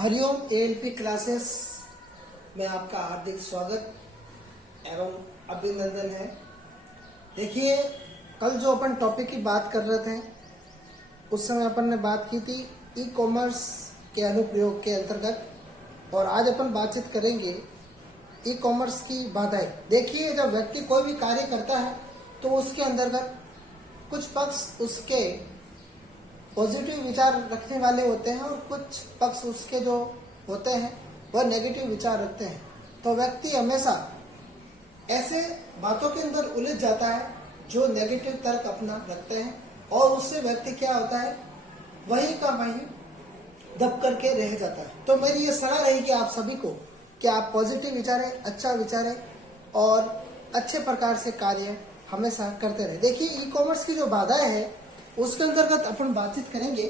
Hariom ALP classes में आपका हार्दिक स्वागत एवं अभिनंदन है। देखिए, कल जो अपन टॉपिक की बात कर रहे थे उस समय अपन ने बात की थी ई कॉमर्स के अनुप्रयोग के अंतर्गत, और आज अपन बातचीत करेंगे ई कॉमर्स की बाधाएं। देखिए, जब व्यक्ति कोई भी कार्य करता है तो उसके अंतर्गत कुछ पक्ष उसके पॉजिटिव विचार रखने वाले होते हैं और कुछ पक्ष उसके जो होते हैं वह नेगेटिव विचार रखते हैं। तो व्यक्ति हमेशा ऐसे बातों के अंदर उलझ जाता है जो नेगेटिव तर्क अपना रखते हैं, और उससे व्यक्ति क्या होता है, वही का वही दब करके रह जाता है। तो मेरी ये सलाह रहेगी आप सभी को कि आप पॉजिटिव विचारें, अच्छा विचारें और अच्छे प्रकार से कार्य हमेशा करते रहे। देखिए, ई कॉमर्स की जो बाधाएं हैं उसके अंतर्गत अपन बातचीत करेंगे।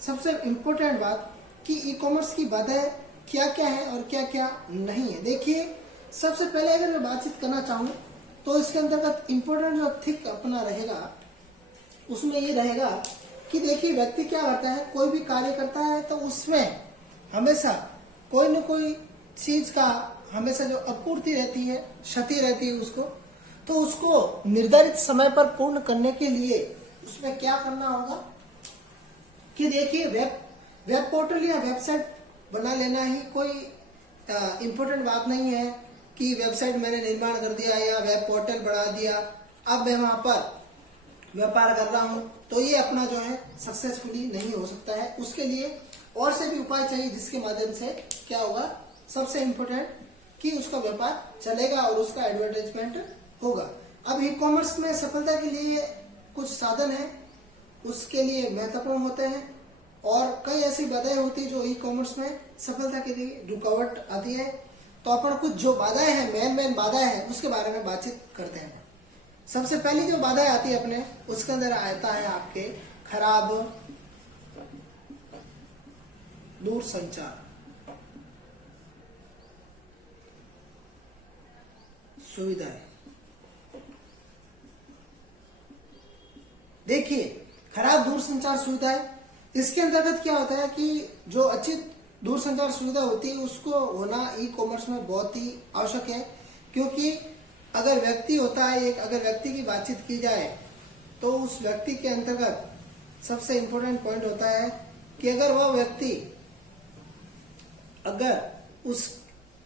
सबसे इम्पोर्टेंट बात कि ई कॉमर्स की बाधाएं क्या क्या है और क्या क्या नहीं है। देखिए, सबसे पहले अगर मैं बातचीत करना चाहूँ तो इसके अंतर्गत इम्पोर्टेंट जो थिक अपना रहेगा उसमें ये रहेगा कि देखिए, व्यक्ति क्या करता है, कोई भी कार्य करता है तो उसमें हमेशा कोई न कोई चीज का हमेशा जो अपूर्ति रहती है, क्षति रहती है तो उसको निर्धारित समय पर पूर्ण करने के लिए उसमें क्या करना होगा कि देखिए, वेब पोर्टल या वेबसाइट बना लेना ही कोई इम्पोर्टेंट बात नहीं है कि वेबसाइट मैंने निर्माण कर दिया या वेब पोर्टल बढ़ा दिया, अब मैं वहां पर व्यापार कर रहा हूं, तो ये अपना जो है सक्सेसफुली नहीं हो सकता है। उसके लिए और से भी उपाय चाहिए जिसके माध्यम से क्या होगा, सबसे इम्पोर्टेंट कि उसका व्यापार चलेगा और उसका एडवर्टाइजमेंट होगा। अब ई कॉमर्स में सफलता के लिए कुछ साधन है, उसके लिए महत्वपूर्ण होते हैं, और कई ऐसी बाधाएं होती है जो ई कॉमर्स में सफलता के लिए रुकावट आती है। तो अपन कुछ जो बाधाएं हैं, मेन बाधाएं हैं, उसके बारे में बातचीत करते हैं। सबसे पहली जो बाधाएं आती है अपने, उसके अंदर आता है आपके खराब दूरसंचार सुविधाएं। देखिए, खराब दूरसंचार सुविधाएं, इसके अंतर्गत क्या होता है कि जो अच्छी दूरसंचार सुविधा होती है उसको होना ई कॉमर्स में बहुत ही आवश्यक है। क्योंकि अगर व्यक्ति होता है, अगर व्यक्ति की बातचीत की जाए तो उस व्यक्ति के अंतर्गत सबसे इम्पोर्टेंट पॉइंट होता है कि अगर वह व्यक्ति अगर उस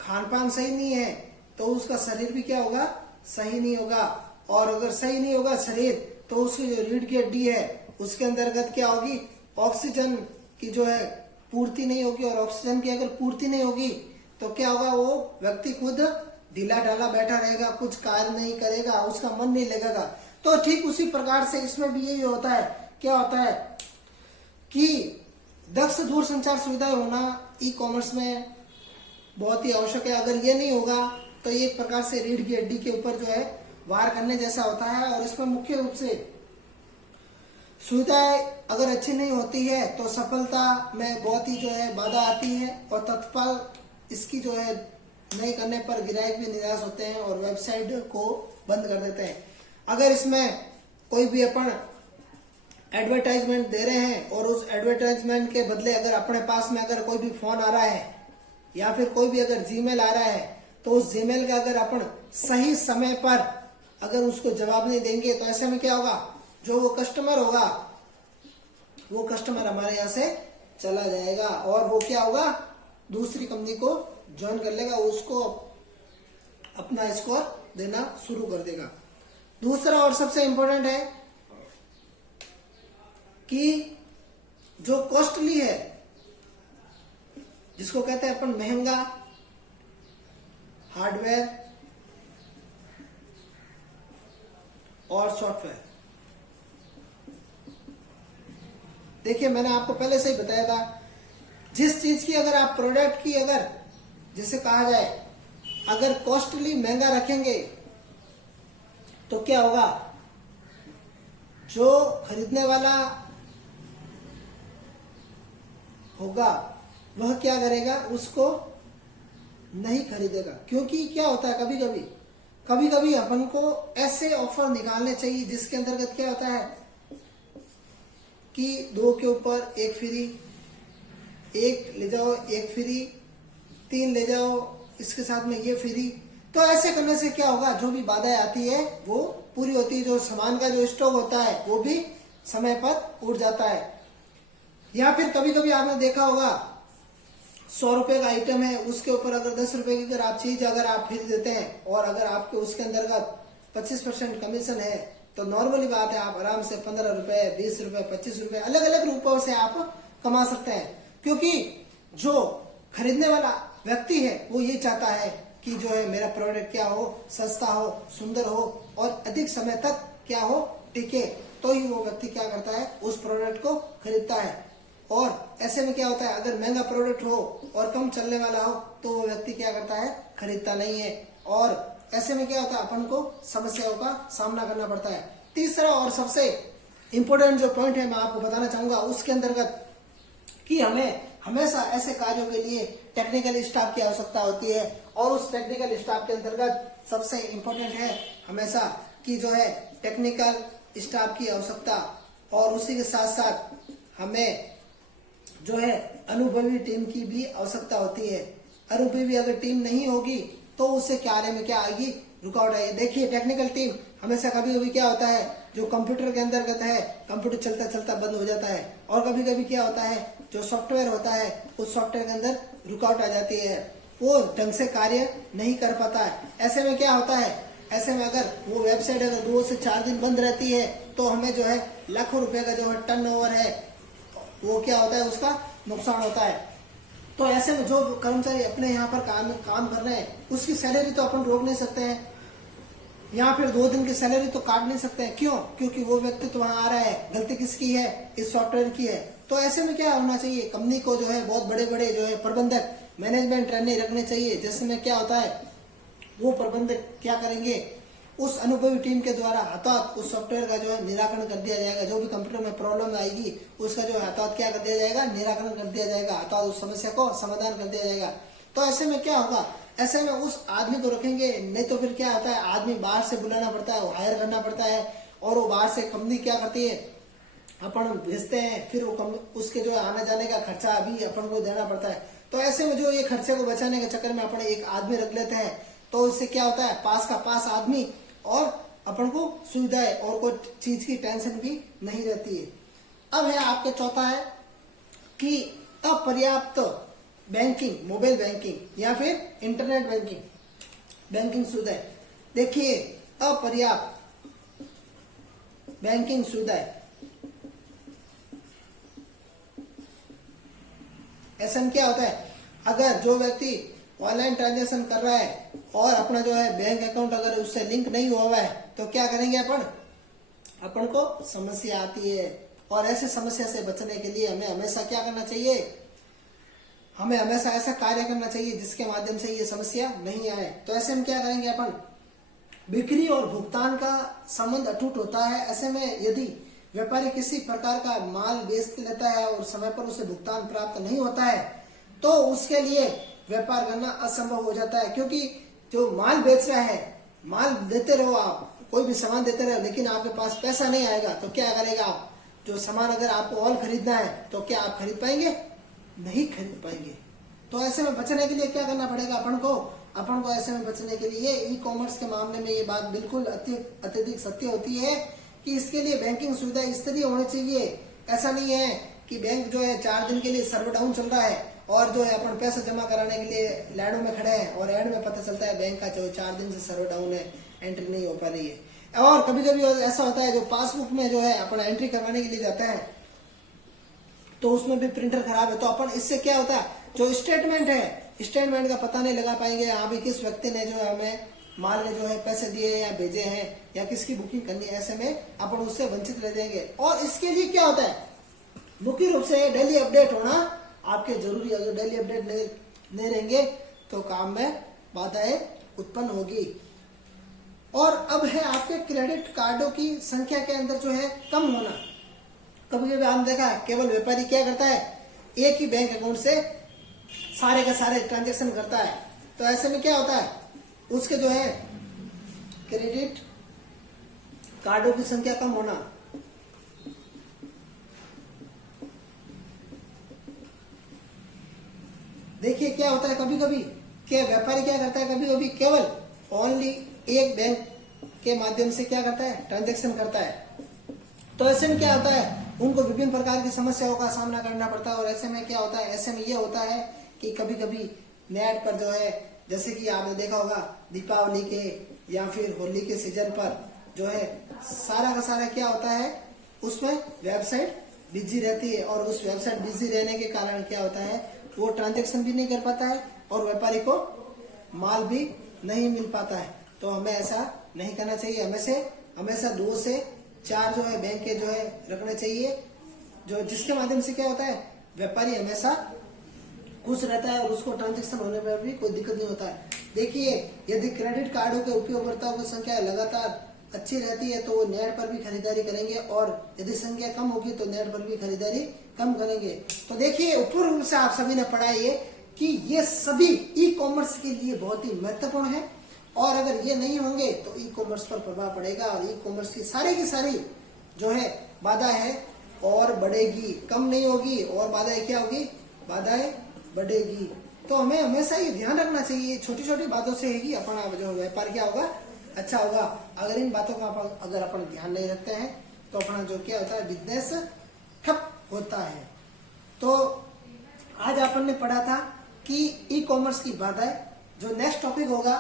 खान पान सही नहीं है तो उसका शरीर भी क्या होगा, सही नहीं होगा, और अगर सही नहीं होगा शरीर तो उसकी जो रीढ़ की हड्डी है उसके अंतर्गत क्या होगी, ऑक्सीजन की जो है पूर्ति नहीं होगी, और ऑक्सीजन की अगर पूर्ति नहीं होगी तो क्या होगा, वो व्यक्ति खुद ढीला ढाला बैठा रहेगा, कुछ कार्य नहीं करेगा, उसका मन नहीं लगेगा। तो ठीक उसी प्रकार से इसमें भी यही होता है, क्या होता है कि दक्ष दूरसंचार सुविधाएं होना ई कॉमर्स में बहुत ही आवश्यक है। अगर ये नहीं होगा तो ये एक प्रकार से रीढ़ की हड्डी के ऊपर जो है वार करने जैसा होता है, और इसमें मुख्य रूप से सुविधाएं अगर अच्छी नहीं होती है तो सफलता में बहुत ही जो है बाधा आती है, और तत्काल इसकी जो है नहीं करने पर ग्राहक भी निराश होते हैं और वेबसाइट को बंद कर देते हैं। अगर इसमें कोई भी अपन एडवर्टाइजमेंट दे रहे हैं और उस एडवर्टाइजमेंट के बदले अगर अपने पास में अगर कोई भी फोन आ रहा है या फिर कोई भी अगर जीमेल आ रहा है, तो उस जीमेल का अगर अपन सही समय पर अगर उसको जवाब नहीं देंगे तो ऐसे में क्या होगा, जो वो कस्टमर होगा वो कस्टमर हमारे यहाँ से चला जाएगा और वो क्या होगा, दूसरी कंपनी को ज्वाइन कर लेगा, उसको अपना स्कोर देना शुरू कर देगा। दूसरा और सबसे इम्पोर्टेंट है कि जो कॉस्टली है, जिसको कहते हैं अपन महंगा हार्डवेयर और सॉफ्टवेयर। देखिए, मैंने आपको पहले से ही बताया था, जिस चीज की अगर आप प्रोडक्ट की अगर जिसे कहा जाए अगर कॉस्टली महंगा रखेंगे तो क्या होगा, जो खरीदने वाला होगा वह क्या करेगा, उसको नहीं खरीदेगा। क्योंकि क्या होता है, कभी कभी अपन को ऐसे ऑफर निकालने चाहिए जिसके अंतर्गत क्या होता है कि 2 के ऊपर 1 फ्री, एक ले जाओ एक फ्री, 3 ले जाओ इसके साथ में ये फ्री। तो ऐसे करने से क्या होगा, जो भी बाधाएं आती है वो पूरी होती है, जो सामान का जो स्टॉक होता है वो भी समय पर उड़ जाता है। या फिर कभी कभी आपने देखा होगा 100 रुपए का आइटम है, उसके ऊपर अगर 10 रुपए की अगर आप चीज अगर आप फ्री देते हैं और अगर आपके उसके अंतर्गत 25% कमीशन है, तो नॉर्मली बात है आप आराम से 15 रुपए, 20 रुपए, 25 रुपए अलग अलग रूपों से आप कमा सकते हैं। क्योंकि जो खरीदने वाला व्यक्ति है वो ये चाहता है कि जो है मेरा प्रोडक्ट क्या हो, सस्ता हो, सुंदर हो और अधिक समय तक क्या हो, टिके। तो ही वो व्यक्ति क्या करता है, उस प्रोडक्ट को खरीदता है। और ऐसे में क्या होता है, अगर महंगा प्रोडक्ट हो और कम चलने वाला हो तो वो व्यक्ति क्या करता है, खरीदता नहीं है। और ऐसे में क्या होता है, अपन को समस्याओं का सामना करना पड़ता है। तीसरा और सबसे इंपॉर्टेंट जो पॉइंट है मैं आपको बताना चाहूंगा उसके अंतर्गत कि हमें हमेशा ऐसे कार्यों के लिए टेक्निकल स्टाफ की आवश्यकता होती है। और उस टेक्निकल स्टाफ के अंतर्गत सबसे इम्पोर्टेंट है हमेशा कि जो है टेक्निकल स्टाफ की आवश्यकता, और उसी के साथ साथ हमें जो है अनुभवी टीम की भी आवश्यकता होती है। अनुभवी अगर टीम नहीं होगी तो उससे कार्य में क्या आएगी, रुकावट आएगी। देखिए टेक्निकल टीम हमेशा कभी कभी क्या होता है, जो कंप्यूटर के अंतर्गत है, कंप्यूटर चलता चलता बंद हो जाता है। और कभी कभी क्या होता है, जो सॉफ्टवेयर होता है उस सॉफ्टवेयर के अंदर रुकावट आ जाती है, वो ढंग से कार्य नहीं कर पाता है। ऐसे में क्या होता है, ऐसे में अगर वो वेबसाइट अगर 2 से 4 दिन बंद रहती है तो हमें जो है लाखों रुपए का जो है टर्नओवर है वो क्या होता है, उसका नुकसान होता है। तो ऐसे में जो कर्मचारी अपने यहाँ पर काम कर रहे हैं उसकी सैलरी तो अपन रोक नहीं सकते हैं, या फिर 2 दिन की सैलरी तो काट नहीं सकते हैं। क्यों? क्योंकि वो व्यक्ति तो वहां आ रहा है, गलती किसकी है, इस सॉफ्टवेयर की है। तो ऐसे में क्या होना चाहिए, कंपनी को जो है बहुत बड़े बड़े जो है प्रबंधक, मैनेजमेंट ट्रेनिंग रखने चाहिए, जिसमें क्या होता है वो प्रबंधक क्या करेंगे, उस अनुभवी टीम के द्वारा हाथों उस सॉफ्टवेयर का जो है निराकरण कर दिया जाएगा। जो भी कंप्यूटर में प्रॉब्लम आएगी उसका जो हाथों क्या कर दिया जाएगा, निराकरण कर दिया जाएगा, हाथों उस समस्या को समाधान कर दिया जाएगा। तो ऐसे में क्या होगा, ऐसे में उस आदमी को रखेंगे, नहीं तो फिर क्या होता है, आदमी बाहर से बुलाना पड़ता है, हायर करना पड़ता है। और वो बाहर से कंपनी क्या करती है, अपन भेजते हैं, फिर वो उसके जो आने जाने का खर्चा भी अपन को देना पड़ता है। तो ऐसे में जो ये खर्चे को बचाने के चक्कर में अपन एक आदमी रख लेते हैं, तो इससे क्या होता है, पास का पास आदमी और अपन को सुविधाएं और कोई चीज की टेंशन भी नहीं रहती है। अब है आपके चौथा है कि अपर्याप्त बैंकिंग, मोबाइल बैंकिंग या फिर इंटरनेट बैंकिंग सुविधाएं। देखिए अपर्याप्त बैंकिंग सुविधाएं, ऐसा में क्या होता है, अगर जो व्यक्ति ऑनलाइन ट्रांजैक्शन कर रहा है और अपना जो है बैंक अकाउंट अगर उससे लिंक नहीं हुआ है तो क्या करेंगे, अपन को समस्या आती है। और ऐसे समस्या से बचने के लिए हमें हमेशा क्या करना चाहिए, हमें हमेशा ऐसा कार्य करना चाहिए जिसके माध्यम से ये समस्या नहीं आए। तो ऐसे में क्या करेंगे, अपन बिक्री और भुगतान का संबंध अटूट होता है। ऐसे में यदि व्यापारी किसी प्रकार का माल बेच लेता है और समय पर उसे भुगतान प्राप्त नहीं होता है तो उसके लिए व्यापार करना असंभव हो जाता है। क्योंकि जो माल बेच रहा है, माल देते रहो आप, कोई भी सामान देते रहो, लेकिन आपके पास पैसा नहीं आएगा तो क्या करेगा आप, जो सामान अगर आपको और खरीदना है तो क्या आप खरीद पाएंगे, नहीं खरीद पाएंगे। तो ऐसे में बचने के लिए क्या करना पड़ेगा अपन को ऐसे में बचने के लिए ई कॉमर्स के मामले में ये बात बिल्कुल अत्यधिक सत्य होती है कि इसके लिए बैंकिंग सुविधा इस तरह होनी चाहिए। ऐसा नहीं है कि बैंक जो है 4 दिन के लिए सर्वर डाउन चल रहा है और जो है अपन पैसा जमा कराने के लिए लाइनों में खड़े हैं और एंड में पता चलता है बैंक का जो 4 दिन से सर्वर डाउन है, एंट्री नहीं हो पा रही है। और कभी कभी ऐसा होता है जो पासबुक में जो है अपन एंट्री करवाने के लिए जाते हैं तो उसमें भी प्रिंटर खराब है, तो अपन इससे क्या होता है, जो स्टेटमेंट है, स्टेटमेंट का पता नहीं लगा पाएंगे यहाँ भी किस व्यक्ति ने जो है हमें माल में जो है पैसे दिए या भेजे हैं या किसकी बुकिंग करनी है। ऐसे में अपन उससे वंचित रह जाएंगे। और इसके लिए क्या होता है, मुख्य रूप से डेली अपडेट होना आपके जरूरी। अगर डेली अपडेट नहीं रहेंगे तो काम में बाधाएं उत्पन्न होगी। और अब है आपके क्रेडिट कार्डों की संख्या के अंदर जो है कम होना। कभी कभी आपने देखा है केवल व्यापारी क्या करता है, एक ही बैंक अकाउंट से सारे के सारे ट्रांजेक्शन करता है। तो ऐसे में क्या होता है, उसके जो है क्रेडिट कार्डों की संख्या कम होना। देखिए क्या होता है, कभी कभी क्या व्यापारी क्या करता है, कभी कभी केवल ओनली एक बैंक के माध्यम से क्या करता है, ट्रांजैक्शन करता है। तो ऐसे में क्या होता है, उनको विभिन्न प्रकार की समस्याओं का सामना करना पड़ता है। और ऐसे में क्या होता है, ऐसे में ये होता है कि कभी कभी नेट पर जो है, जैसे कि आपने देखा होगा दीपावली के या फिर होली के सीजन पर जो है सारा का सारा क्या होता है, उसमें वेबसाइट बिजी रहती है। और उस वेबसाइट बिजी रहने के कारण क्या होता है, वो ट्रांजैक्शन भी नहीं कर पाता है और व्यापारी को माल भी नहीं मिल पाता है। तो हमें ऐसा नहीं करना चाहिए। हमेशा 2 से 4 जो है बैंक के जो है रखने चाहिए, जो जिसके माध्यम से क्या होता है, व्यापारी हमेशा खुश रहता है और उसको ट्रांजैक्शन होने में भी कोई दिक्कत नहीं होता है। देखिए, यदि क्रेडिट कार्डों के उपयोगकर्ताओं की संख्या लगातार अच्छी रहती है तो वो नेट पर भी खरीदारी करेंगे, और यदि संख्या कम होगी तो नेट पर भी खरीदारी कम करेंगे। तो देखिए, पूर्ण रूप से आप सभी ने पढ़ा ये कि ये सभी ई कॉमर्स के लिए बहुत ही महत्वपूर्ण है, और अगर ये नहीं होंगे तो ई कॉमर्स पर प्रभाव पड़ेगा और ई कॉमर्स की सारी जो है बाधा है और बढ़ेगी, कम नहीं होगी। और बाधाएं क्या होगी, बाधाएं बढ़ेगी। तो हमें हमेशा ये ध्यान रखना चाहिए, छोटी छोटी बातों से ही अपना जो व्यापार क्या होगा, अच्छा होगा। अगर इन बातों का अगर अपन ध्यान नहीं रखते हैं तो अपना जो क्या होता है, बिजनेस ठप होता है। तो आज अपन ने पढ़ा था कि ई कॉमर्स की बाधाएं। जो नेक्स्ट टॉपिक होगा,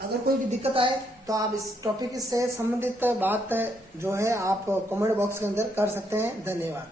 अगर कोई भी दिक्कत आए तो आप इस टॉपिक से संबंधित बात जो है आप कमेंट बॉक्स के अंदर कर सकते हैं। धन्यवाद।